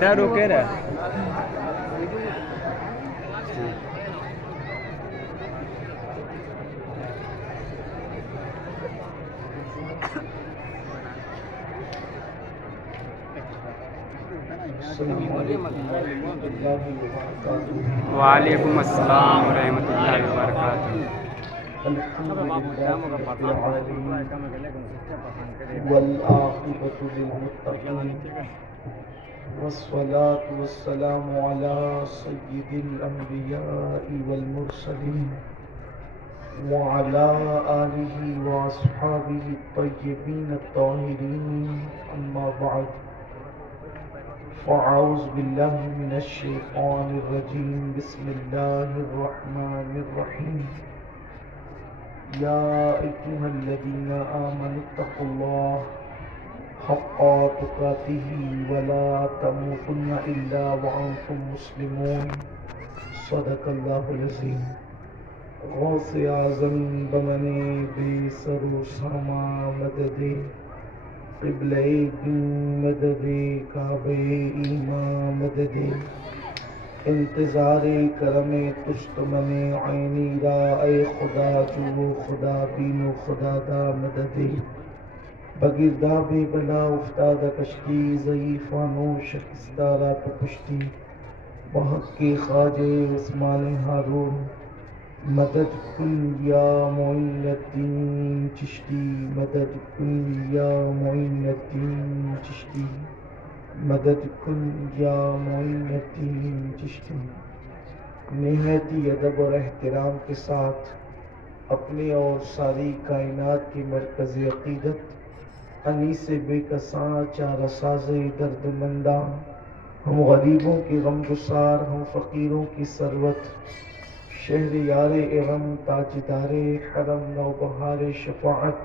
Taruh kira. وعلیکم السلام ورحمۃ اللہ وبرکاتہ. والعاقبۃ للمتقین والصلاة والسلام على سید الانبیاء والمرسلین وعلى آلہ واصحابہ الطیبین الطاہرین، اما بعد فاعوذ باللہ من الشیطان الرجیم، بسم اللہ الرحمن الرحیم. یا ایھا الذین آمنوا اتقوا اللہ حق تقاتہ ولا تموتن الا وانتم مسلمون. صدق اللہ العظیم. غوث اعظم بمنے بے سر و ساما مدد قبلہ دین مدد کعبہ ایمان مدد انتظار کرم تشت من عینی را اے خدا جو خدا بین و خدا دا مدد بگرداب بلا افتاد کشتی ضعیفانو شکستہ را تو پشتی بحق کے خواجہ عثمان ہارون مدد کن یا معین الدین چشتی مدد کن یا معین الدین چشتی مدد کن یا معین الدین چشتی. نہایتی ادب اور احترام کے ساتھ اپنے اور ساری کائنات کی مرکز عقیدت انیس بے کساں چارہ ساز درد منداں، ہم غریبوں کی غم گسار، ہم فقیروں کی ثروت، شہر یار ارم تاجدار حرم نوبہار شفاعت،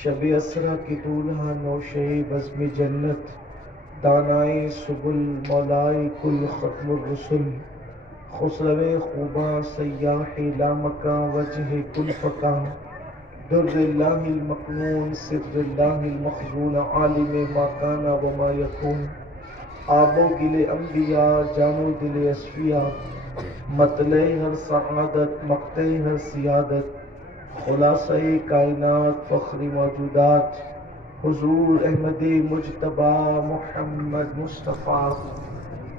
شب اسرا کی دولہا نوشہ بزم جنت، دانائے سبل مولائے کل ختم الرسل، خسرو خوباں سیاح لامکاں وجہ کل فکاں، در اللہ المکنون سر اللہ المخزون، عالم ما کان و ما یکون، آب و گل انبیاء جان و دل اصفیاء، مطلع ہر سعادت مقطع ہر سیادت، خلاصہ کائنات فخر موجودات، حضور احمد مجتبی محمد مصطفیٰ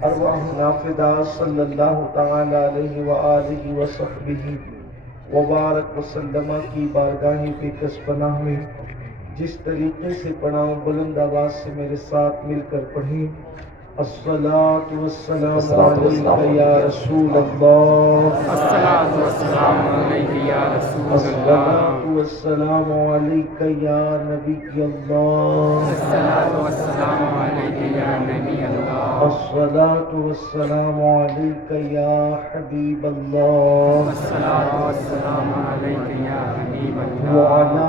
ارواح نافدہ صلی اللہ تعالی علیہ وآلہ وصحبہ وبارک وسلم کی بارگاہ بے کس پناہ میں جس طریقے سے پڑھاؤں بلند آواز سے میرے ساتھ مل کر پڑھیں. الصلاۃ والسلام علیک یا رسول اللہ، الصلاۃ والسلام علیک یا رسول الصلاۃ اللہ، والسلام علیک یا نبی اللہ، الصلاۃ والسلام علیک یا نبی اللہ، الصلاۃ والسلام علیک یا حبیب اللہ، الصلاۃ والسلام علیک یا حبیب اللہ، وعلی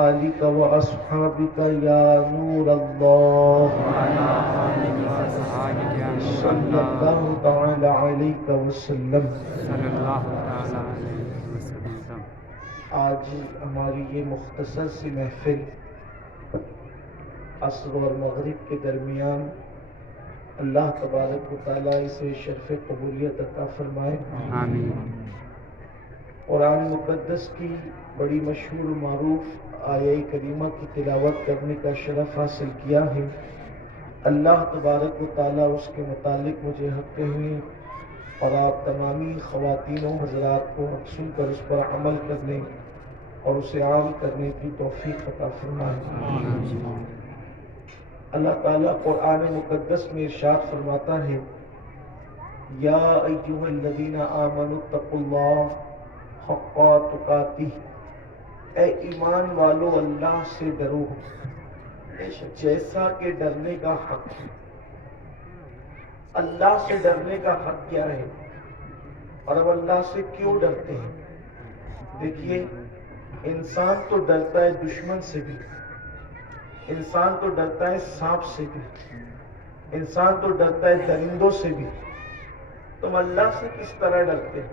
آلک واصحابک یا نور اللہ، وعلی آلہ وصحبہ یا نور صلی اللہ، اللہ تعالی علیہ وسلم. صلی اللہ تعالی علیہ وسلم. آج ہماری یہ مختصر سی محفل عصر اور مغرب کے درمیان اللہ تبارک و تعالیٰ اسے شرف قبولیت عطا فرمائے. آمین. قرآن مقدس کی بڑی مشہور و معروف آیہ کریمہ کی تلاوت کرنے کا شرف حاصل کیا ہے. اللہ تبارک و تعالیٰ اس کے متعلق مجھے حق کہنے اور آپ تمامی خواتین و حضرات کو حق سن کر اس پر عمل کرنے اور اسے عام کرنے کی توفیق عطا فرمائے. اللہ تعالیٰ قرآن مقدس میں ارشاد فرماتا ہے، یا ایھا الذین آمنوا اتقوا اللہ حق تقاتہ، اے ایمان والو اللہ سے ڈرو جیسا کہ ڈرنے کا حق ہے. اللہ سے ڈرنے کا حق کیا ہے اور اب اللہ سے کیوں ڈرتے ہیں؟ دیکھیے، انسان تو ڈرتا ہے دشمن سے بھی، انسان تو ڈرتا ہے سانپ سے بھی، انسان تو ڈرتا ہے درندوں سے بھی. تم اللہ سے کس طرح ڈرتے ہیں؟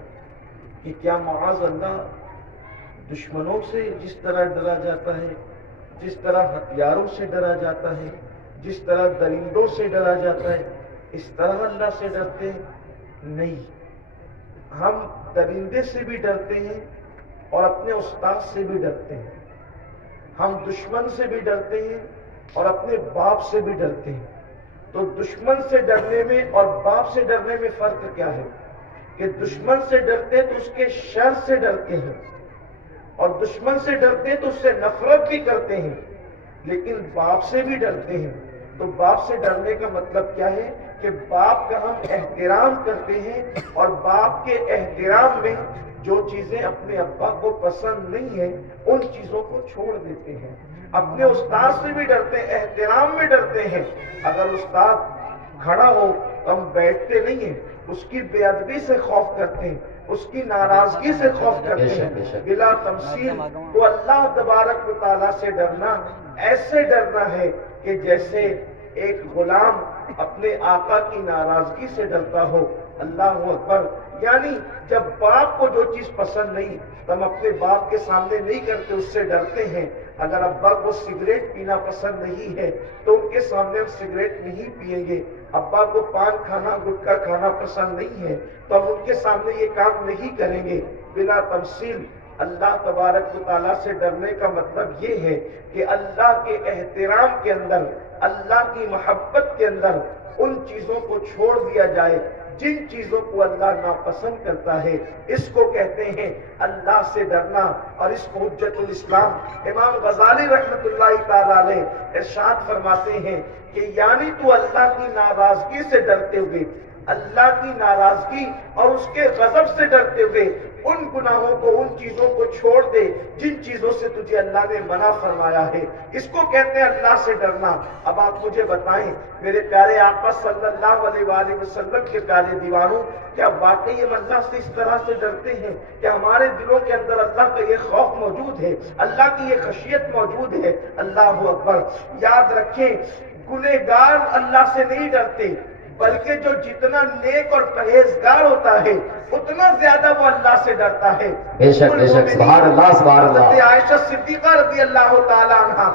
کہ کیا معاذ اللہ دشمنوں سے جس طرح ڈرا جاتا ہے، جس طرح ہتھیاروں سے ڈرا جاتا ہے، جس طرح درندوں سے ڈرا جاتا ہے، اس طرح اللہ سے ڈرتے ہیں؟ نہیں، ہم درندے سے بھی ڈرتے ہیں اور اپنے استاد سے بھی ڈرتے ہیں، ہم دشمن سے بھی ڈرتے ہیں اور اپنے باپ سے بھی ڈرتے ہیں۔ تو دشمن سے ڈرنے میں اور باپ سے ڈرنے میں فرق کیا ہے کہ دشمن سے ڈرتے تو اس کے شر سے ڈرتے ہیں، اور دشمن سے ڈرتے تو اس سے نفرت بھی کرتے ہیں، لیکن باپ سے بھی ڈرتے ہیں۔ تو باپ سے ڈرنے کا مطلب کیا ہے کہ باپ کا ہم احترام کرتے ہیں، اور باپ کے احترام میں جو چیزیں اپنے ابا کو پسند نہیں ہیں ان چیزوں کو چھوڑ دیتے ہیں۔ اپنے استاد سے بھی ڈرتے ہیں، احترام میں ڈرتے ہیں۔ اگر استاد کھڑا ہو تو ہم بیٹھتے نہیں ہیں، اس کی بے ادبی سے خوف کرتے ہیں، اس کی ناراضگی سے خوف کرتے ہیں۔ بلا تمثیل تو اللہ تبارک و تعالیٰ سے ڈرنا ایسے ڈرنا ہے کہ جیسے ایک غلام اپنے آقا کی ناراضگی سے ڈرتا ہو۔ اللہ اکبر! یعنی جب باپ کو جو چیز پسند نہیں تو ہم اپنے باپ کے سامنے نہیں کرتے، اس سے ڈرتے ہیں۔ اگر ابا کو سگریٹ پینا پسند نہیں ہے تو ان کے سامنے ہم سگریٹ نہیں پیئیں گے۔ ابا کو پان کھانا، گٹکا کھانا پسند نہیں ہے تو ہم ان کے سامنے یہ کام نہیں کریں گے۔ بلا تفصیل اللہ تبارک و تعالیٰ سے ڈرنے کا مطلب یہ ہے کہ اللہ کے احترام کے اندر، اللہ کی محبت کے اندر ان چیزوں کو چھوڑ دیا جائے جن چیزوں کو اللہ ناپسند کرتا ہے۔ اس کو کہتے ہیں اللہ سے ڈرنا، اور اس کو حجت الاسلام امام غزالی رحمۃ اللہ تعالی علیہ ارشاد فرماتے ہیں کہ یعنی تو اللہ کی ناراضگی سے ڈرتے ہوئے، اللہ کی ناراضگی اور اس کے غضب سے ڈرتے ہوئے ان گناہوں کو، ان چیزوں کو چھوڑ دے جن چیزوں سے تجھے اللہ نے منع فرمایا ہے۔ اس کو کہتے ہیں اللہ سے ڈرنا۔ اب آپ مجھے بتائیں میرے پیارے آقا صلی اللہ علیہ وآلہ وسلم کے پیارے دیوانوں، کیا واقعی ہم اللہ سے اس طرح سے ڈرتے ہیں کہ ہمارے دلوں کے اندر اللہ کا یہ خوف موجود ہے، اللہ کی یہ خشیت موجود ہے؟ اللہ اکبر! یاد رکھیں، گنہگار اللہ سے نہیں ڈرتے، بلکہ جو جتنا نیک اور پرہیزگار ہوتا ہے اتنا زیادہ وہ اللہ سے ڈرتا ہے۔ بے شک بے شک، سبحان اللہ سبحان اللہ۔ حضرت عائشہ صدیقہ رضی اللہ تعالی عنہا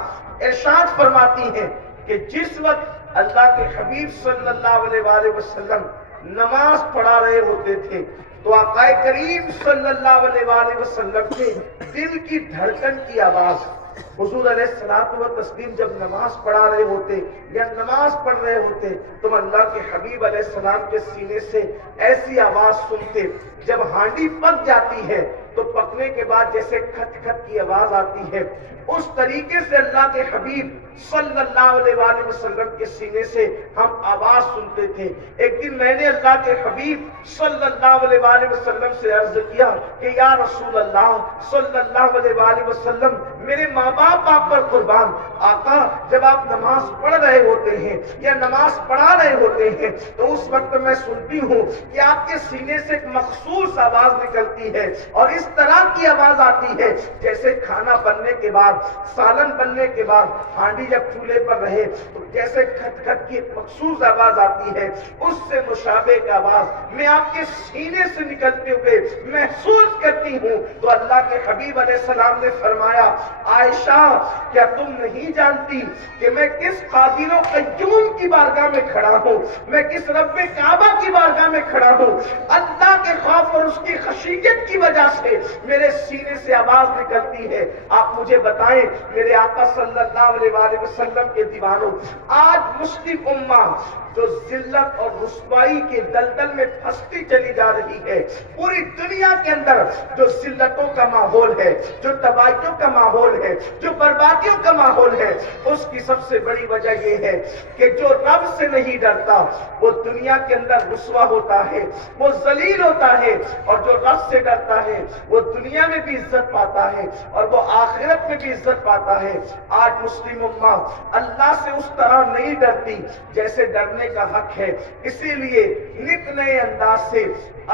ارشاد فرماتی ہیں کہ جس وقت اللہ کے حبیب صلی اللہ علیہ وآلہ وسلم نماز پڑھا رہے ہوتے تھے تو آقا کریم صلی اللہ علیہ وآلہ وسلم کے دل کی دھڑکن کی آواز، حضور علیہ الصلوۃ والتسلیم جب نماز پڑھا رہے ہوتے یا نماز پڑھ رہے ہوتے تو اللہ کے حبیب علیہ السلام کے سینے سے ایسی آواز سنتے، جب ہانڈی پک جاتی ہے تو پکنے کے بعد جیسے کھٹ کھٹ کی آواز آتی ہے، اس طریقے سے اللہ کے حبیب صلی اللہ علیہ وآلہ وسلم کے سینے سے ہم آواز سنتے تھے۔ ایک دن میں نے اللہ کے حبیب صلی اللہ علیہ وآلہ وسلم سے عرض کیا کہ یا رسول اللہ صلی اللہ علیہ وآلہ وسلم، میرے ماں باپ آپ پر قربان، آقا جب آپ نماز پڑھ رہے ہوتے ہیں یا نماز پڑھا رہے ہوتے ہیں تو اس وقت میں سنتی ہوں کہ آپ کے سینے سے ایک مخصوص آواز نکلتی ہے، اور اس طرح کی آواز آتی ہے جیسے کھانا بننے کے بعد، سالن بننے کے بعد ہانڈی جب چولہے پر رہے تو جیسے کھٹ کھٹ کی ایک مخصوص آواز آتی ہے، اس سے مشابہ کی آواز میں آپ کے سینے سے نکلتے ہوئے محسوس کرتی ہوں۔ تو اللہ کے حبیب علیہ السلام نے فرمایا، عائشہ کیا تم نہیں جانتی کہ میں کس قادر و قیوم کی بارگاہ میں کھڑا ہوں، میں کس رب کعبہ کی بارگاہ میں کھڑا ہوں؟ اللہ کے خوف اور اس کی خشیت کی وجہ سے میرے سینے سے آواز نکلتی ہے۔ آپ مجھے بتائیں میرے آقا صلی اللہ علیہ وآلہ وسلم کے دیوانوں، آج مسلم امہ جو ذلت اور رسوائی کے دلدل میں پھنستی چلی جا رہی ہے، پوری دنیا کے اندر جو ذلتوں کا ماحول ہے، جو تباہیوں کا ماحول ہے، جو بربادیوں کا ماحول ہے، اس کی سب سے بڑی وجہ یہ ہے کہ جو رب سے نہیں ڈرتا وہ دنیا کے اندر رسوا ہوتا ہے، وہ ذلیل ہوتا ہے، اور جو رب سے ڈرتا ہے وہ دنیا میں بھی عزت پاتا ہے اور وہ آخرت میں بھی عزت پاتا ہے۔ آج مسلم امہ اللہ سے اس طرح نہیں ڈرتی جیسے ڈرنے کا حق ہے، اسی لیے نت نئے انداز سے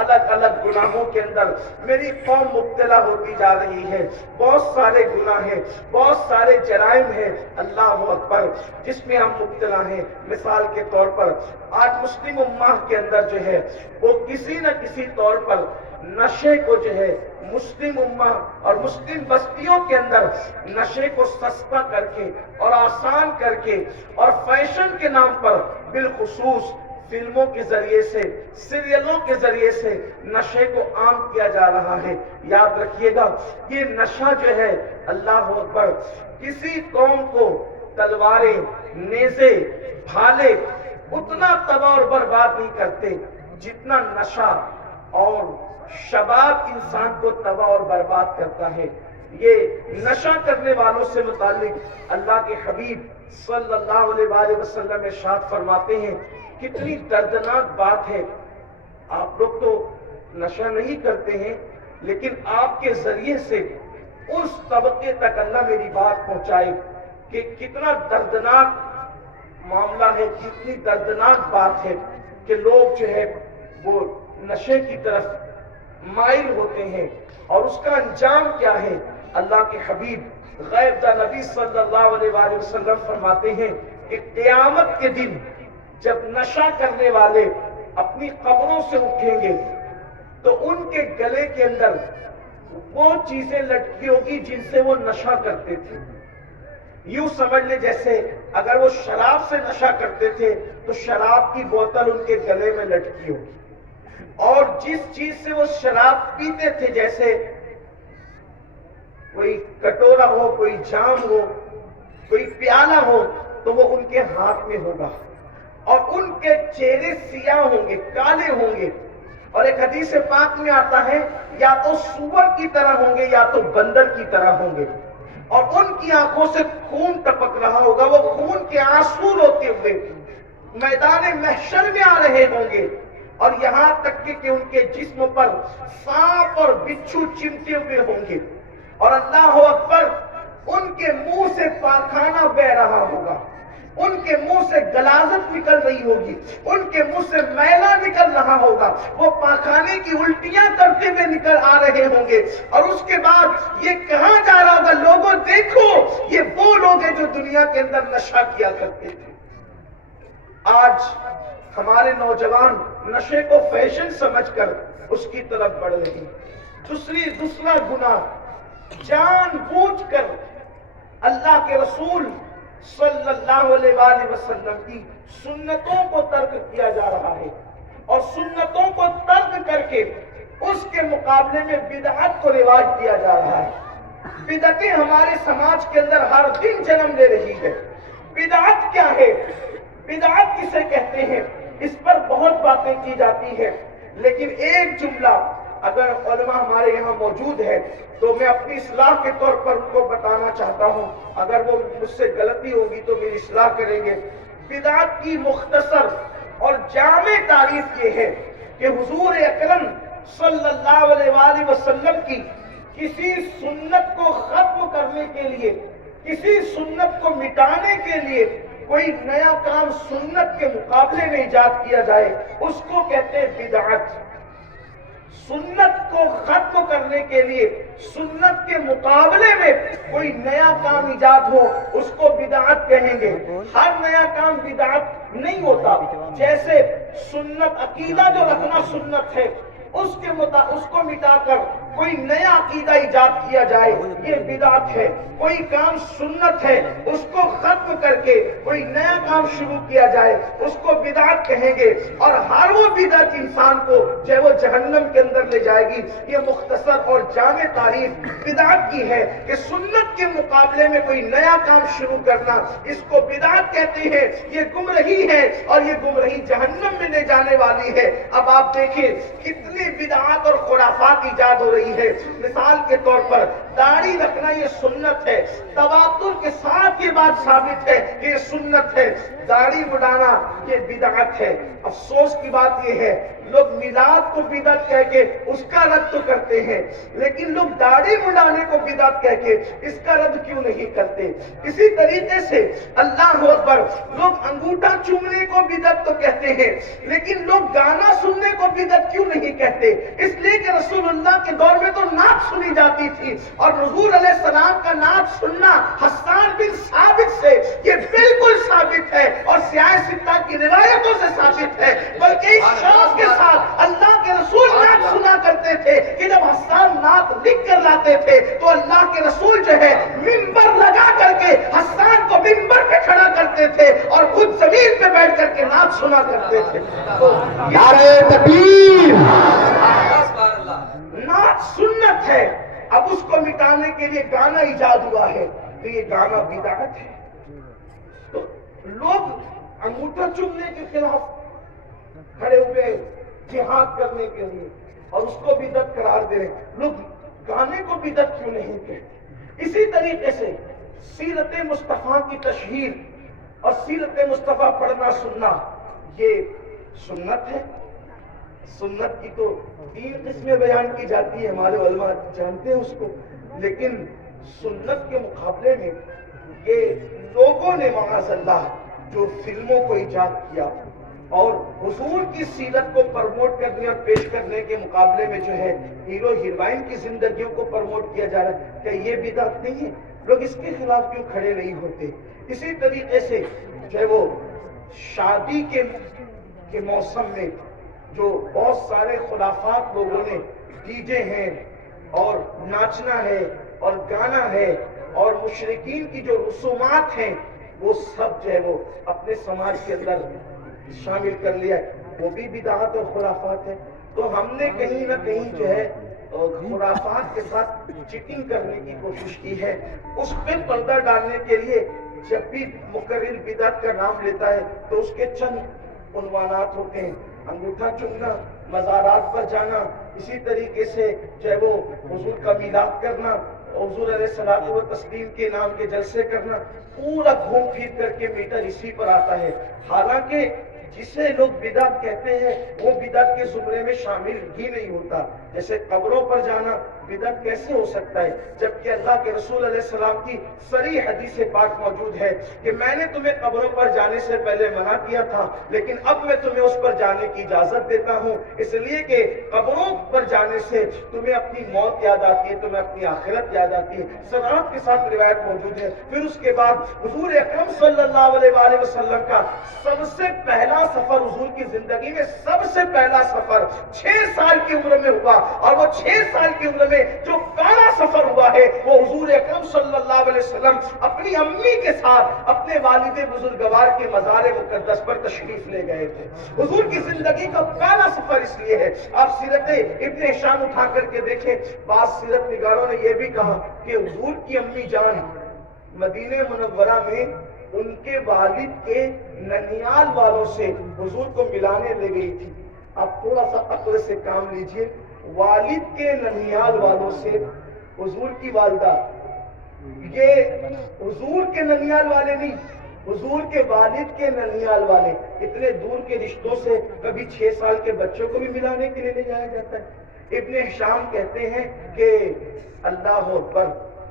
الگ الگ گناہوں کے اندر میری قوم مبتلا ہوتی جا رہی ہے۔ بہت سارے گناہ ہیں، بہت سارے جرائم ہیں، اللہ اکبر، جس میں ہم مبتلا ہیں۔ مثال کے طور پر آج مسلم امہ کے اندر جو ہے وہ کسی نہ کسی طور پر نشے کو جو ہے مسلم امہ اور مسلم بستیوں کے اندر نشے کو سستا کر کے اور آسان کر کے اور فیشن کے نام پر، بالخصوص فلموں کے ذریعے سے، سیریلوں کے ذریعے سے نشے کو عام کیا جا رہا ہے۔ یاد رکھیے گا یہ نشہ جو ہے، اللہ اکبر، کسی قوم کو تلواریں، نیزے، بھالے اتنا تباہ اور برباد نہیں کرتے جتنا نشہ اور شباب انسان کو تباہ اور برباد کرتا ہے۔ یہ نشہ کرنے والوں سے متعلق اللہ کے حبیب صلی اللہ علیہ وآلہ وسلم ارشاد فرماتے ہیں، کتنی دردناک بات ہے۔ آپ لوگ تو نشہ نہیں کرتے ہیں، لیکن آپ کے ذریعے سے اس طبقے تک اللہ میری بات پہنچائے کہ کتنا دردناک معاملہ ہے، کتنی دردناک بات ہے کہ لوگ جو ہے وہ نشے کی طرف مائل ہوتے ہیں، اور اس کا انجام کیا ہے۔ اللہ کے حبیب غیب دا نبی صلی اللہ علیہ وآلہ وسلم فرماتے ہیں کہ قیامت کے دن جب نشہ کرنے والے اپنی قبروں سے اٹھیں گے تو ان کے گلے کے اندر وہ چیزیں لٹکی ہوگی جن سے وہ نشہ کرتے تھے۔ یوں سمجھ لے جیسے اگر وہ شراب سے نشہ کرتے تھے تو شراب کی بوتل ان کے گلے میں لٹکی ہوگی، اور جس چیز سے وہ شراب پیتے تھے، جیسے کوئی کٹورا ہو، کوئی جام ہو، کوئی پیالہ ہو، تو وہ ان کے ہاتھ میں ہوگا، اور ان کے چہرے سیاہ ہوں گے، کالے ہوں گے، اور ایک حدیث پاک میں آتا ہے یا تو سور کی طرح ہوں گے یا تو بندر کی طرح ہوں گے، اور ان کی آنکھوں سے خون ٹپک رہا ہوگا، وہ خون کے آنسو روتے ہوئے میدان محشر میں آ رہے ہوں گے، اور یہاں تک کہ ان کے جسم پر سانپ اور بچھو چمٹے ہوئے ہوں گے، اور اللہ اکبر، ان کے منہ سے پاخانہ بہ رہا ہوگا، ان کے منہ سے غلاظت نکل رہی ہوگی، ان کے منہ سے میلا نکل رہا ہوگا، وہ پاخانے کی الٹیاں کرتے ہوئے نکل آ رہے ہوں گے، اور اس کے بعد یہ کہاں جا رہا ہوگا، لوگوں دیکھو یہ وہ لوگ ہیں جو دنیا کے اندر نشہ کیا کرتے تھے۔ آج ہمارے نوجوان نشے کو فیشن سمجھ کر اس کی طرف بڑھ رہے ہیں۔ دوسرا گناہ، جان بوجھ کر اللہ کے رسول صلی اللہ علیہ وآلہ وسلم کی سنتوں کو ترک کیا جا رہا ہے، اور سنتوں کو ترک کر کے اس کے مقابلے میں بدعت کو رواج دیا جا رہا ہے۔ بدعتیں ہمارے سماج کے اندر ہر دن جنم لے رہی ہے۔ بدعت کیا ہے، بدعت کسے کہتے ہیں، اس پر بہت باتیں کی جاتی ہے، لیکن ایک جملہ اگر علماء ہمارے یہاں موجود ہے تو میں اپنی اصلاح کے طور پر ان کو بتانا چاہتا ہوں، اگر وہ مجھ سے غلطی ہوگی تو میری اصلاح کریں گے۔ بدعت کی مختصر اور جامع تعریف یہ ہے کہ حضور اکرم صلی اللہ علیہ وآلہ وسلم کی کسی سنت کو ختم کرنے کے لیے، کسی سنت کو مٹانے کے لیے کوئی نیا کام سنت کے مقابلے میں ایجاد کیا جائے، اس کو کہتے ہیں بدعت۔ سنت کو ختم کرنے کے لیے سنت کے مقابلے میں کوئی نیا کام ایجاد ہو، اس کو بدعت کہیں گے۔ ہر نیا کام بدعت نہیں ہوتا، جیسے سنت عقیدہ جو رکھنا سنت ہے، اس کو مٹا کر کوئی نیا عقیدہ ایجاد کیا جائے، یہ بدعت ہے۔ کوئی کام سنت ہے، اس کو ختم کر کے کوئی نیا کام شروع کیا جائے، اس کو بدعت کہیں گے، اور ہر وہ بدعت انسان کو جو ہے وہ جہنم کے اندر لے جائے گی۔ یہ مختصر اور جامع تعریف بدعت کی ہے کہ سنت کے مقابلے میں کوئی نیا کام شروع کرنا، اس کو بدعت کہتے ہیں۔ یہ گمراہی ہے، اور یہ گمراہی جہنم میں لے جانے والی ہے۔ اب آپ دیکھیں کتنی بدعات اور خرافات ایجاد ہو رہی ہے۔ مثال کے طور پر داڑھی رکھنا یہ سنت ہے، تواتر کے ساتھ یہ بات ثابت ہے کہ یہ سنت ہے۔ داڑھی مڈانا یہ بدعت ہے۔ افسوس کی بات یہ ہے لوگ میلاد کو بدعت کہہ کے اس کا رد تو کرتے ہیں، لیکن لوگ داڑھی مڈانے کو بدعت کہہ کے اس کا رد کیوں نہیں کرتے؟ اسی طریقے سے اللہ اکبر، لوگ انگوٹھا چومنے کو بدعت تو کہتے ہیں، لیکن لوگ گانا سننے کو بدعت کیوں نہیں کہتے؟ اس لیے کہ رسول اللہ کے دور میں تو نعت سنی جاتی تھی، اور حضور علیہ السلام کا نعت سننا حسان بن ثابت سے یہ بالکل ثابت ہے، اور سیاہ ستہ کی روایتوں سے ثابت ہے، بلکہ اس شوق کے ساتھ اللہ کے رسول نعت سنا کرتے تھے۔ تھے کہ جب حسان نعت لکھ کر لاتے تھے تو اللہ کے رسول جو ہے ممبر لگا کر کے حسان کو ممبر پہ کھڑا کرتے تھے اور خود زمین پہ بیٹھ کر کے نعت سنا کرتے تھے. تو نعرہ تکبیر. نعت سنت ہے. اب اس کو مٹانے کے لیے گانا ایجاد ہوا ہے تو یہ گانا بدعت ہے. تو لوگ انگوٹھا چومنے کے خلاف کھڑے ہوئے جہاد کرنے کے لیے اور اس کو بدعت قرار دے رہے. لوگ گانے کو بدعت کیوں نہیں کہتے؟ اسی طریقے سے سیرت مصطفیٰ کی تشہیر اور سیرت مصطفیٰ پڑھنا سننا یہ سنت ہے. سنت کی تو 3 قسمیں بیان کی جاتی ہے، ہمارے علماء جانتے ہیں اس کو. لیکن سنت کے مقابلے میں یہ لوگوں نے معاذ اللہ جو فلموں کو ایجاد کیا اور حضور کی سیرت کو پروموٹ کرنے اور پیش کرنے کے مقابلے میں جو ہے ہیرو ہیروئن کی زندگیوں کو پروموٹ کیا جا رہا ہے، کیا یہ بدعت نہیں ہے؟ لوگ اس کے خلاف کیوں کھڑے نہیں ہوتے؟ اسی طریقے سے جو ہے وہ شادی کے موسم میں جو بہت سارے خرافات لوگوں نے ڈی جے ہیں اور ناچنا ہے اور گانا ہے اور مشرکین کی جو رسومات ہیں وہ سب جو ہے وہ اپنے سماج کے اندر شامل کر لیا ہے، وہ بھی بدعت اور خرافات ہے. تو ہم نے کہیں نہ کہیں جو ہے خرافات کے ساتھ چیٹنگ کرنے کی کوشش کی ہے. اس پہ پردہ ڈالنے کے لیے جب بھی مقرر بدعت کا نام لیتا ہے تو اس کے چند عنوانات ہوتے ہیں: انگوٹھا چومنا، مزارات پر جانا، اسی طریقے سے جو ہے وہ حضور کا میلاد کرنا، حضور علیہ الصلوۃ والتسلیم کے نام کے جلسے کرنا. پورا گھوم پھر کر کے میٹر اسی پر آتا ہے. حالانکہ جسے لوگ بدعت کہتے ہیں وہ بدعت کے زمرے میں شامل ہی نہیں ہوتا. جیسے قبروں پر جانا بدعت کیسے ہو سکتا ہے جبکہ اللہ کے رسول علیہ السلام کی صریح حدیث پاک موجود ہے کہ میں نے تمہیں قبروں پر جانے سے پہلے منع کیا تھا لیکن اب میں تمہیں اس پر جانے کی اجازت دیتا ہوں، اس لیے کہ قبروں پر جانے سے تمہیں اپنی موت یاد آتی ہے، تمہیں اپنی آخرت یاد آتی ہے. صراحت کے ساتھ روایت موجود ہے. پھر اس کے بعد حضور اکرم صلی اللہ علیہ وآلہ وسلم کا سب سے پہلا سفر، حضور کی زندگی میں سب سے پہلا سفر 6 سال کی عمر میں ہوا اور وہ 6 سال کی عمر میں جو پہلا سفر ہوا ہے وہ حضور اکرم صلی اللہ علیہ وسلم اپنی امی کے ساتھ اپنے والد بزرگوار کے مزار مقدس پر تشریف لے گئے تھے. حضور کی زندگی کا پہلا سفر اس لیے ہے. آپ سیرت ابن ہشام اٹھا کر کے دیکھیں، بعض سیرت نگاروں نے یہ بھی کہا کہ حضور کی امی جان مدینہ منورہ میں ان کے والد کے ننیال والوں سے حضور کو ملانے لے گئی تھی. آپ تھوڑا سا عقل سے کام لیجئے. والد کے ننیال والوں سے حضور کی والدہ، یہ حضور کے ننیال والے نہیں، حضور کے والد کے ننیال والے. اتنے دور کے رشتوں سے کبھی 6 سال کے بچوں کو بھی ملانے کے لیے لے جایا جاتا ہے. ابن ہشام کہتے ہیں کہ اللہ اکبر،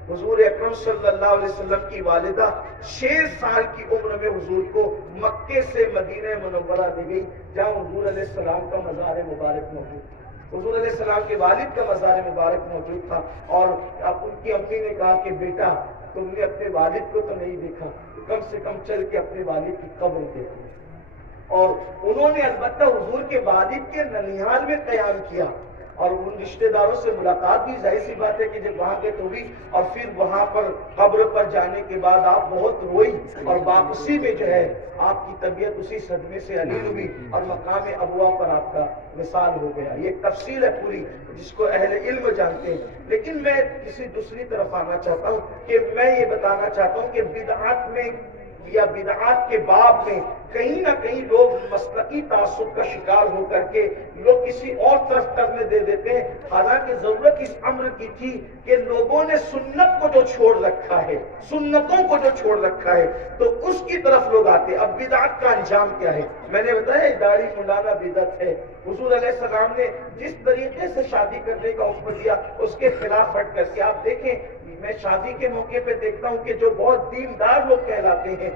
حضور اکرم صلی اللہ علیہ وسلم کی والدہ 6 سال کی عمر میں حضور کو مکے سے مدینہ منورہ لے گئی جہاں حضور علیہ السلام کا مزار مبارک موجود تھا. حضور علیہ السلام کے والد کا مزار مبارک موجود تھا اور اب ان کی امی نے کہا کہ بیٹا تم نے اپنے والد کو تو نہیں دیکھا، کم سے کم چل کے اپنے والد کی قبر دیکھو. اور انہوں نے البتہ حضور کے والد کے ننیال میں قیام کیا اور ان رشتہ داروں سے ملاقات بھی. ظاہر سی بات ہے کہ جب وہاں گئے تو بھی، اور پھر وہاں پر قبر پر جانے کے بعد آپ بہت روئی اور واپسی میں جو ہے آپ کی طبیعت اسی صدمے سے علیل ہوئی اور مقام ابوا پر آپ کا وصال ہو گیا. یہ ایک تفصیل ہے پوری جس کو اہل علم جانتے ہیں. لیکن میں کسی دوسری طرف آنا چاہتا ہوں کہ میں یہ بتانا چاہتا ہوں کہ بدعات میں یا بدعات کے باب میں کہیں نہ کہیں لوگ مسلکی تعصب کا شکار ہو کر کے لوگ کسی اور طرف کرنے دے دیتے ہیں. حالانکہ ضرورت اس امر کی تھی کہ لوگوں نے سنت کو جو چھوڑ رکھا ہے، سنتوں کو جو چھوڑ رکھا ہے تو اس کی طرف لوگ آتے. اب بدعت کا انجام کیا ہے؟ میں نے بتایا داڑھی منڈانا بدعت ہے. حضور علیہ السلام نے جس طریقے سے شادی کرنے کا حکم دیا اس کے خلاف ہٹ کر کے آپ دیکھیں، میں شادی کے موقع پہ دیکھتا ہوں کہ جو بہت دیندار لوگ کہلاتے ہیں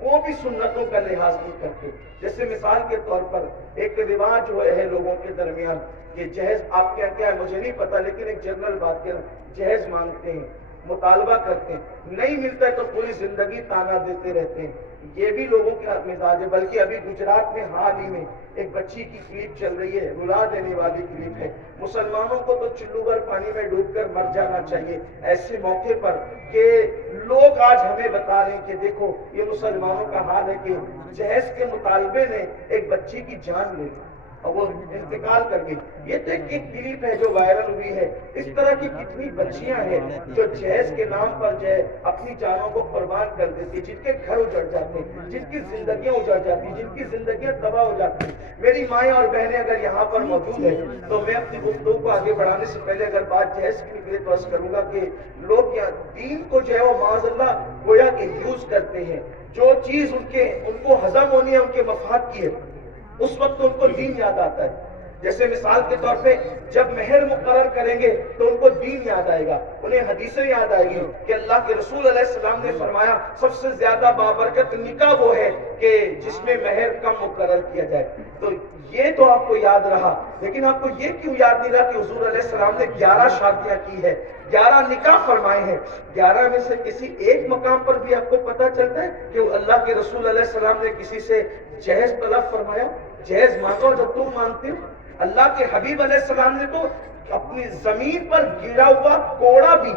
وہ بھی سنتوں کا لحاظ نہیں کرتے. جیسے مثال کے طور پر ایک رواج ہے لوگوں کے درمیان کہ جہیز، آپ کیا کیا ہے مجھے نہیں پتا لیکن ایک جنرل بات کر، جہیز مانگتے ہیں، مطالبہ کرتے ہیں، نہیں ملتا ہے تو پوری زندگی تانا دیتے رہتے ہیں. یہ بھی لوگوں کے ہاتھ مزاج ہے. بلکہ ابھی گجرات میں حال ہی میں ایک بچی کی کلپ چل رہی ہے، رلا دینے والی کلپ ہے. مسلمانوں کو تو چلو بھر پانی میں ڈوب کر مر جانا چاہیے ایسے موقع پر کہ لوگ آج ہمیں بتا رہے ہیں کہ دیکھو یہ مسلمانوں کا حال ہے کہ جہیز کے مطالبے نے ایک بچی کی جان لے لی اور وہ انتقال کر گئی. یہ تو ایک کلپ ہے جو وائرل ہوئی ہے. اس طرح کی کتنی بچیاں ہیں جو جہیز کے نام پر جو ہے اپنی جانوں کو قربان کر دیتی، جن کے گھر اجڑ جاتے ہیں، جن کی زندگیاں اجڑ جاتی ہیں، جن کی زندگیاں تباہ ہو جاتی ہیں. میری مائیں اور بہنیں اگر یہاں پر موجود ہیں تو میں اپنی گفتگو کو آگے بڑھانے سے پہلے اگر بات جہیز کی نکلے تو عرض کروں گا کہ لوگ یہاں دین کو جو ہے وہ معاذ اللہ گویا کہ یوز کرتے ہیں. جو چیز ان کو ہضم ہونی ہے ان کے مفاد کی ہے، اس وقت ان کو دین یاد آتا ہے. جیسے مثال کے طور پہ جب مہر مقرر کریں گے تو ان کو دین یاد آئے گا، انہیں حدیثیں یاد آئے گی کہ اللہ کے رسول علیہ السلام نے فرمایا سب سے زیادہ بابرکت نکاح وہ ہے کہ جس میں مہر کم مقرر کیا جائے. تو یہ تو آپ کو یاد رہا، لیکن آپ کو یہ کیوں یاد نہیں رہا کہ حضور علیہ السلام نے 11 شادیاں کی ہے، 11 نکاح فرمائے ہیں. 11 میں سے کسی ایک مقام پر بھی آپ کو پتا چلتا ہے کہ اللہ کے رسول علیہ السلام نے کسی سے جہیز طلب فرمایا؟ جہیز مانگو جب تم مانگتے ہو. اللہ کے حبیب علیہ السلام نے تو اپنی زمین پر گرا ہوا کوڑا بھی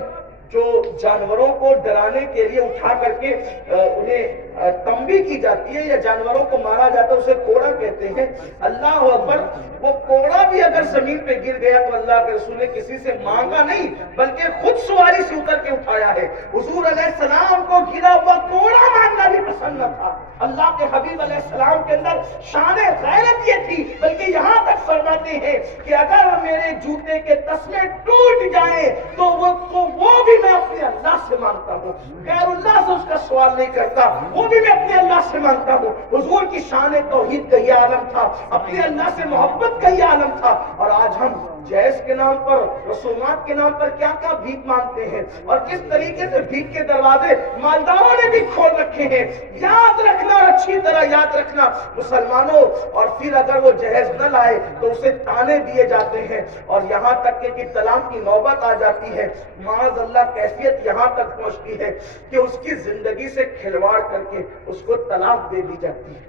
جو جانوروں کو ڈرانے کے لیے اٹھا کر کے انہیں تنبیہ کی جاتی ہے یا جانوروں کو مارا جاتا ہے اسے کوڑا کہتے ہیں. اللہ اکبر، وہ کوڑا بھی اگر زمین پہ گر گیا تو اللہ کے رسول نے کسی سے مانگا نہیں بلکہ خود سواری سے اتر کے اٹھایا ہے. حضور علیہ السلام کو گرا ہوا کوڑا مانگنا بھی پسند نہ تھا. اللہ کے حبیب علیہ السلام کے اندر شان غیرت یہ تھی بلکہ یہاں تک فرماتے ہیں کہ اگر میرے جوتے کے تسمے ٹوٹ جائیں تو وہ بھی میں اپنے اللہ سے مانگتا ہوں، غیر اللہ سے اس کا سوال نہیں کرتا، وہ بھی میں اپنے اللہ سے مانگتا ہوں. حضور کی شان توحید کا یہ عالم تھا، اپنے اللہ سے محبت کا یہ عالم تھا. اور آج ہم جہیز کے نام پر، رسومات کے نام پر کیا کیا بھیک مانگتے ہیں اور کس طریقے سے بھیک کے دروازے مالداروں نے بھی کھول رکھے ہیں. یاد رکھنا، اچھی طرح یاد رکھنا مسلمانوں. اور پھر اگر وہ جہیز نہ لائے تو اسے تانے دیے جاتے ہیں اور یہاں تک کہ طلاق کی نوبت آ جاتی ہے. معاذ اللہ کیفیت یہاں تک پہنچتی ہے کہ اس کی زندگی سے کھلواڑ کر کے اس کو طلاق دے دی جاتی ہے.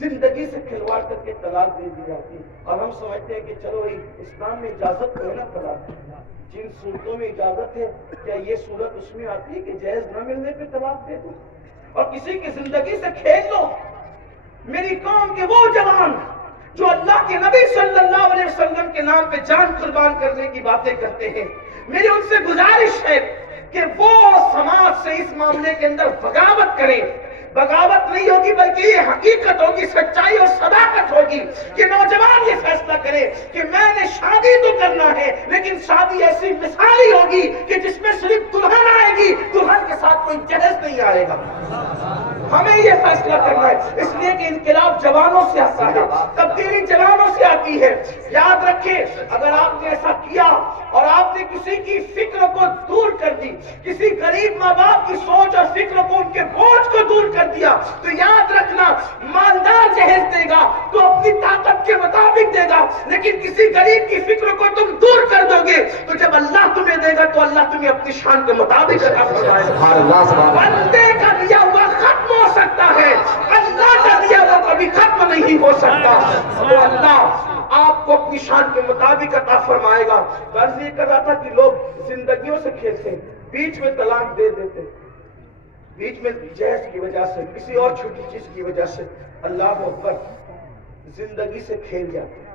زندگی سے کھلواڑ کر کے طلاق دے دی جاتی ہے. اور ہم سمجھتے ہیں کہ چلو اسلام میں اجازت تو ہے نا طلاق، جن صورتوں میں اجازت ہے کیا یہ صورت اس میں آتی ہے کہ جہیز نہ ملنے پہ طلاق دے دو اور کسی کی زندگی سے کھیل دو؟ میری قوم کے وہ جوان جو اللہ کے نبی صلی اللہ علیہ وسلم کے نام پہ جان قربان کرنے کی باتیں کرتے ہیں، میری ان سے گزارش ہے کہ وہ سماج سے اس معاملے کے اندر بغاوت کریں. بغاوت نہیں ہوگی بلکہ یہ حقیقت ہوگی، سچائی اور صداقت ہوگی کہ نوجوان یہ فیصلہ کرے کہ میں نے شادی تو کرنا ہے لیکن شادی ایسی مثالی ہوگی کہ جس میں صرف دلہن آئے گی، دلہن کے ساتھ کوئی جہیز نہیں آئے گا. ہمیں یہ فیصلہ کرنا ہے، اس لیے کہ انقلاب جوانوں سے آتا ہے، تبدیلی جوانوں سے آتی ہے. یاد رکھیں اگر آپ نے ایسا کیا اور آپ نے کسی کی فکر کو دور کر دی، کسی غریب ماں باپ کی سوچ اور فکر کو، ان کے بوجھ کو دور کر دیا، تو یاد رکھنا مالدار جہیز دے گا تو اپنی طاقت کے مطابق دے گا، لیکن کسی غریب کی فکر کو تم دور کر دو گے تو جب اللہ تمہیں دے گا تو اللہ تمہیں اپنی شان کے مطابق عطا فرمائے گا. بندے کا دیا ہوا ختم ہو سکتا ہے، اللہ کا دیا ہوا کبھی ختم نہیں ہو سکتا. تو اللہ آپ کو اپنی شان کے مطابق عطا فرمائے گا. غرض یہ کر رہا تھا کہ لوگ زندگیوں سے کھیلتے ہیں، بیچ میں طلاق دے دیتے، بیچ میں جہیز کی وجہ سے، کسی اور چھوٹی چیز کی وجہ سے اللہ اکبر زندگی سے کھیل جاتے ہیں.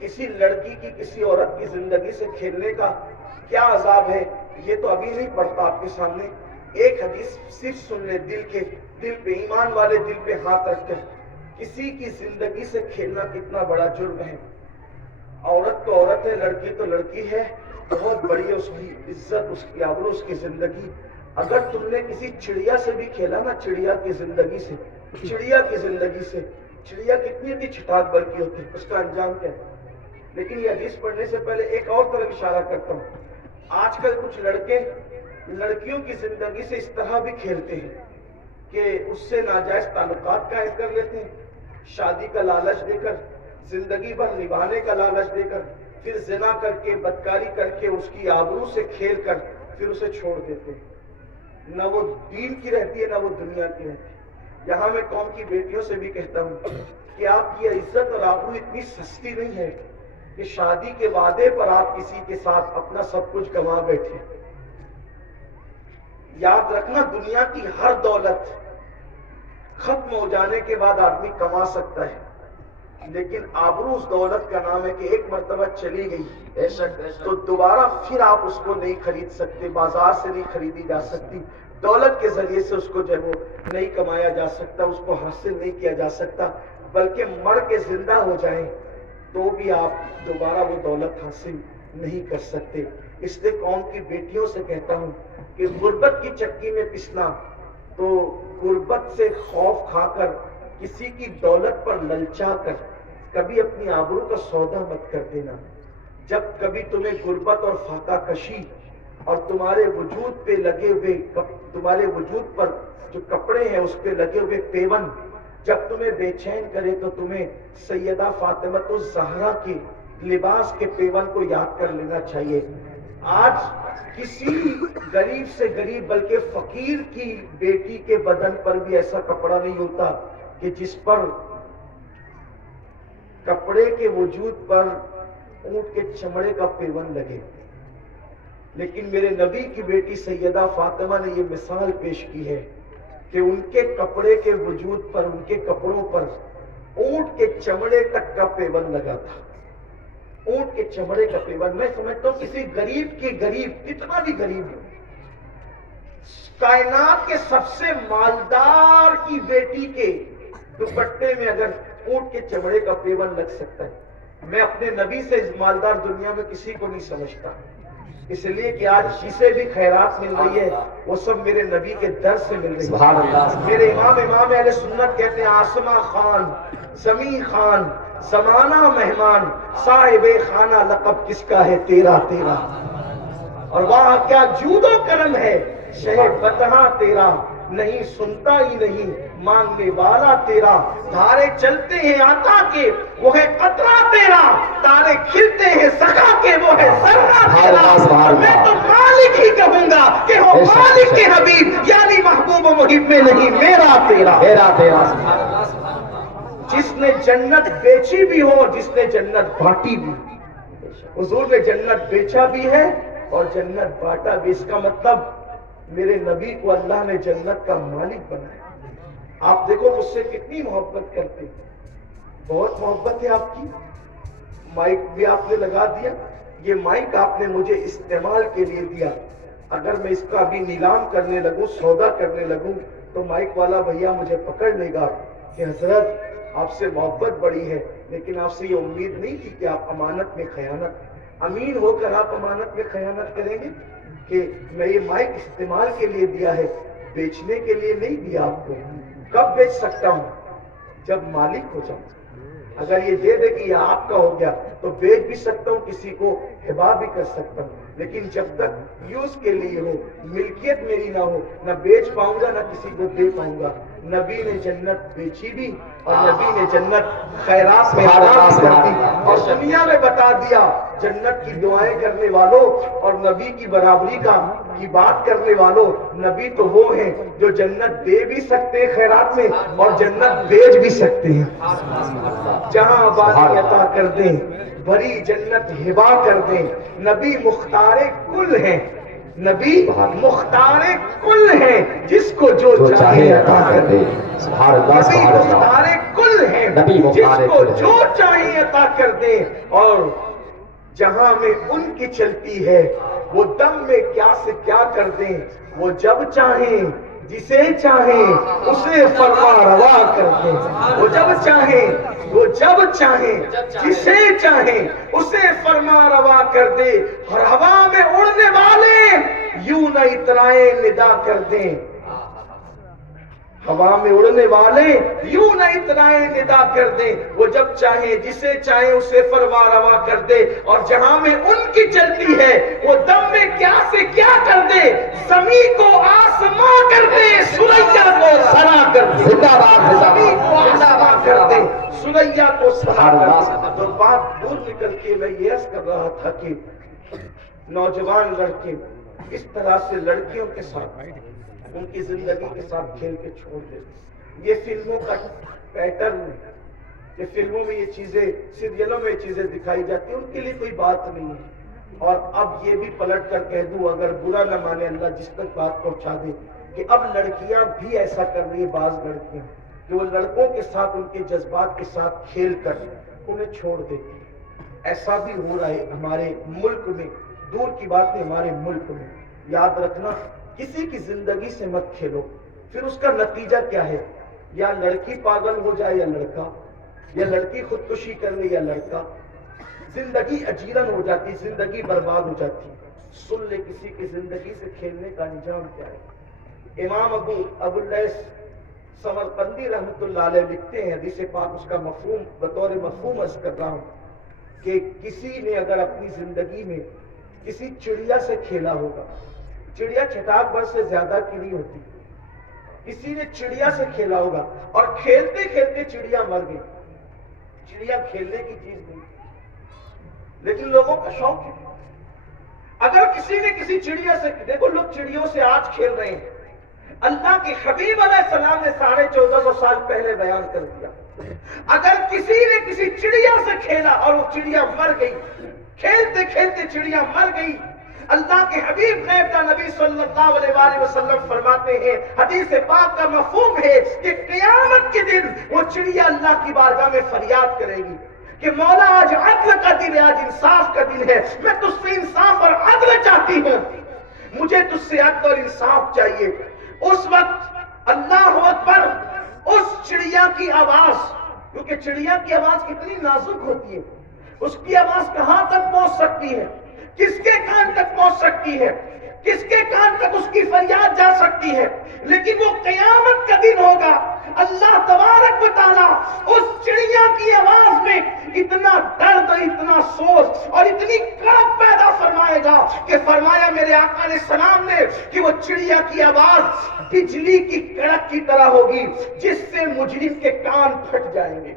کسی لڑکی کی، کسی عورت کی زندگی سے کھیلنے کا کیا عذاب ہے یہ تو ابھی نہیں پڑھتا آپ کے سامنے. ایک حدیث صرف سن لے، دل پہ ایمان والے دل پہ ہاتھ رکھ کر. کسی کی زندگی سے کھیلنا کتنا بڑا جرم ہے. عورت تو عورت ہے، لڑکی تو لڑکی ہے، بہت بڑی ہے اس کی عزت، اس کی آبرو، اس کی زندگی. اگر تم نے کسی چڑیا سے بھی کھیلا نا، چڑیا کی زندگی سے، چڑیا کی زندگی سے، چڑیا کتنی اتنی چھٹاک بل کی ہوتی ہے، اس کا انجام کیا ہے. لیکن یہ حدیث پڑھنے سے پہلے ایک اور طرف اشارہ کرتا ہوں. آج کل کچھ لڑکے لڑکیوں کی زندگی سے اس طرح بھی کھیلتے ہیں کہ اس سے ناجائز تعلقات قائم کر لیتے ہیں، شادی کا لالچ دے کر، زندگی بھر نبھانے کا لالچ دے کر، پھر زنا کر کے، بدکاری کر کے، اس کی آبرو سے کھیل کر پھر اسے چھوڑ دیتے ہیں. نہ وہ دین کی رہتی ہے نہ وہ دنیا کی رہتی ہے۔ یہاں میں قوم کی بیٹیوں سے بھی کہتا ہوں کہ آپ کی عزت اور آبرو اتنی سستی نہیں ہے کہ شادی کے وعدے پر آپ کسی کے ساتھ اپنا سب کچھ گنوا بیٹھے۔ یاد رکھنا دنیا کی ہر دولت ختم ہو جانے کے بعد آدمی کما سکتا ہے، لیکن آبرو اس دولت کا نام ہے کہ ایک مرتبہ چلی گئی تو دوبارہ پھر آپ اس کو نہیں خرید سکتے، بازار سے نہیں خریدی جا سکتی، دولت کے ذریعے سے اس کو جو وہ نہیں کمایا جا سکتا، اس کو حاصل نہیں کیا جا سکتا، بلکہ مر کے زندہ ہو جائیں تو بھی آپ دوبارہ وہ دولت حاصل نہیں کر سکتے۔ اس لیے قوم کی بیٹیوں سے کہتا ہوں کہ غربت کی چکی میں پسنا تو غربت سے خوف کھا کر کسی کی دولت پر للچا کر کبھی اپنی آبرو کا سودا مت کر دینا۔ جب کبھی تمہیں غربت اور فاقہ کشی اور تمہارے وجود پہ لگے ہوئے تمہارے وجود پر جو کپڑے ہیں اس پہ لگے ہوئے پیون جب تمہیں بے چین کرے تو تمہیں سیدہ فاطمہ الزہرا کے لباس کے پیون کو یاد کر لینا چاہیے۔ آج کسی غریب سے غریب بلکہ فقیر کی بیٹی کے بدن پر بھی ایسا کپڑا نہیں ہوتا کہ جس پر کپڑے کے وجود پر اونٹ کے چمڑے کا پیون لگے، لیکن میرے نبی کی بیٹی سیدہ فاطمہ نے یہ مثال پیش کی ہے کہ ان کے کپڑے کے وجود پر، ان کے کپڑوں پر اونٹ کے چمڑے تک کا پیون لگا تھا، اونٹ کے چمڑے کا پیون۔ میں سمجھتا ہوں کسی غریب کی غریب کتنا بھی غریب ہو، کائنات کے سب سے مالدار کی بیٹی کے دوپٹے میں اگر اونٹ کے چمڑے کا پیون لگ سکتا ہے، میں اپنے نبی سے اس مالدار دنیا میں کسی کو نہیں سمجھتا، اس لیے کہ آج جسے بھی خیرات مل رہی ہے وہ سب میرے نبی کے در سے مل رہی ہے۔ میرے امام اہل سنت کہتے ہیں آسماں خان، زمین خان، زمانہ مہمان، صاحب خانہ لقب کس کا ہے تیرا تیرا، اور وہاں کیا جود و کرم ہے شہ بتہاں تیرا، نہیں سنتا ہی نہیں مانگنے والا تیرا، دھارے چلتے ہیں آتا کے وہ ہے قطرہ تیرا، تارے کھلتے ہیں سخا کے وہ ہے ذرہ تیرا، میں تو مالک ہی کہوں گا کہ وہ مالک کے حبیب یعنی محبوب و محب میں نہیں میرا تیرا میرا تیرا۔ جس نے جنت بیچی بھی ہو، جس نے جنت بانٹی بھی، حضور نے جنت بیچا بھی ہے اور جنت بانٹا بھی، اس کا مطلب میرے نبی کو اللہ نے جنت کا مالک بنایا۔ آپ دیکھو مجھ سے کتنی محبت کرتے ہیں، بہت محبت ہے آپ کی۔ مائک بھی آپ نے لگا دیا، یہ مائک آپ نے مجھے استعمال کے لیے دیا، اگر میں اس کا ابھی نیلام کرنے لگوں، سودا کرنے لگوں تو مائک والا بھیا مجھے پکڑ لے گا کہ حضرت آپ سے محبت بڑی ہے لیکن آپ سے یہ امید نہیں تھی کہ آپ امانت میں خیانت، امین ہو کر آپ امانت میں خیانت کریں گے کہ میں یہ مائک استعمال کے لیے دیا ہے، بیچنے کے لیے نہیں دیا آپ کو۔ کب بیچ سکتا ہوں؟ جب مالک ہو جاؤں۔ اگر یہ دے دے کہ یہ آپ کا ہو گیا تو بیچ بھی سکتا ہوں، کسی کو ہبا بھی کر سکتا ہوں، لیکن جب تک یوز کے لیے ہو، ملکیت میری نہ ہو، نہ بیچ پاؤں گا نہ کسی کو دے پاؤں گا۔ نبی نے جنت بیچی بھی اور نبی نے جنت خیرات میں کر دی اور دنیا میں بتا دیا جنت کی دعائیں کرنے والوں اور نبی کی برابری کی بات کرنے والوں، نبی تو وہ ہیں جو جنت دے بھی سکتے ہیں خیرات میں اور جنت بیچ بھی سکتے ہیں۔ جہاں آبادی عطا کر دیں، بھری جنت ہبا کر دیں، نبی مختار کل ہیں، نبی مختار کل ہیں، جس کو جو چاہے عطا کر دیں۔ نبی مختار کل ہیں، جس کو جو چاہے عطا کر دیں، اور جہاں میں ان کی چلتی ہے وہ دم میں کیا سے کیا کر دیں، وہ جب چاہیں جسے چاہیں اسے فرما روا کر دیں، وہ جب چاہیں جسے چاہیں اسے فرما روا کر دے، اور ہوا میں اڑنے والے یوں نہ اترائیں ندا کر دیں، ہوا میں اڑنے والے یوں نہ اترائیں ندا کر دیں، وہ جب چاہیں جسے چاہیں اسے فرما روا کر دے، اور جہاں میں ان کی چلتی ہے وہ دم میں کیا سے کیا کر دے، زمین کو آسماں کر دے، سلیہ کو سرا کر دے، زمین کو آسماں کر دے، سلیہ کو سرا کر دے۔ تو بات دور نکل کے میں یہ عرض کر رہا تھا کہ نوجوان لڑکے اس طرح سے لڑکیوں کے ساتھ ان کی زندگی کے ساتھ کھیل کے چھوڑ دیتے۔ یہ فلموں کا پیٹرن ہے، یہ فلموں میں یہ چیزیں، سیریلوں میں یہ چیزیں دکھائی جاتی ہیں، ان کے لیے کوئی بات نہیں ہے۔ اور اب یہ بھی پلٹ کر کہہ دوں، اگر برا نہ مانے اللہ، جس تک بات پہنچا دے، کہ اب لڑکیاں بھی ایسا کر رہی ہیں، بعض لڑکیاں کہ وہ لڑکوں کے ساتھ ان کے جذبات کے ساتھ کھیل کر انہیں چھوڑ دیتی ہیں۔ ایسا بھی ہو رہا ہے ہمارے ملک میں، دور کی بات ہے، ہمارے ملک میں۔ یاد رکھنا، کسی کی زندگی سے مت کھیلو، پھر اس کا نتیجہ کیا ہے؟ یا لڑکی پاگل ہو جائے یا لڑکا، یا لڑکی خودکشی کر لے یا لڑکا، زندگی اجیرن ہو جاتی، زندگی برباد ہو جاتی۔ سن لے کسی کی زندگی سے کھیلنے کا انجام کیا ہے۔ امام ابو اللیث سمرقندی رحمۃ اللہ علیہ لکھتے ہیں، حدیث پاک اس کا مفہوم بطور مفہوم عرض کر رہا ہوں، کہ کسی نے اگر اپنی زندگی میں کسی چڑیا سے کھیلا ہوگا، چڑیا چٹاک بھر سے زیادہ کی نہیں ہوتی، کسی نے چڑیا سے کھیلا ہوگا اور کھیلتے کھیلتے چڑیا مر گئی۔ چڑیا کھیلنے کی چیز نہیں، لیکن لوگوں کا شوق ہے۔ اگر کسی نے کسی چڑیا سے، دیکھو لوگ چڑیوں سے آج کھیل رہے ہیں، اللہ کے حبیب علیہ السلام نے 1450 سال پہلے بیان کر دیا، اگر کسی نے کسی چڑیا سے کھیلا اور وہ چڑیا مر گئی، کھیلتے کھیلتے چڑیا مر گئی، اللہ کے حبیب غیب کا نبی صلی اللہ علیہ وآلہ وسلم فرماتے ہیں، حدیث پاک کا مفہوم ہے کہ قیامت کے دن وہ چڑیا اللہ کی بارگاہ میں فریاد کرے گی کہ مولا آج عدل کا دن ہے، آج انصاف کا دن ہے، میں تجھ سے انصاف اور عدل چاہتی ہوں، مجھے تجھ سے عدل اور انصاف چاہیے۔ اس وقت اللہ اکبر، اس چڑیا کی آواز، کیونکہ چڑیا کی آواز کتنی نازک ہوتی ہے، اس کی آواز کہاں تک پہنچ سکتی ہے، کس کے کان تک پہنچ سکتی ہے، کس کے کان تک اس کی فریاد جا سکتی ہے، لیکن وہ قیامت کا دن ہوگا، اللہ تبارک و تعالیٰ اس چڑیا کی آواز میں اتنا درد، اتنا سوز اور اتنی کڑک پیدا فرمائے گا کہ فرمایا میرے آقا علیہ السلام نے کہ وہ چڑیا کی آواز بجلی کی کڑک کی طرح ہوگی جس سے مجرم کے کان پھٹ جائیں گے۔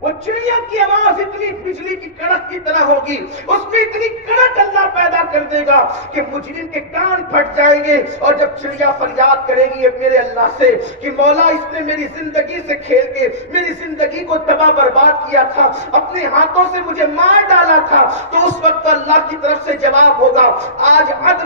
وہ چڑیا کی آواز اتنی بجلی کی کڑک کی طرح ہوگی، اس میں اتنی کڑک اللہ پیدا کر دے گا کہ مجرم کے کان پھٹ جائیں گے۔ اور جب چڑیا فریاد کرے گی میرے اللہ سے کہ مولا اس نے میری زندگی سے کھیل کے میری زندگی کو تباہ برباد کیا تھا، اپنے ہاتھوں سے مجھے مار ڈالا تھا، تو اس وقت اللہ کی طرف سے جواب ہوگا آج عدل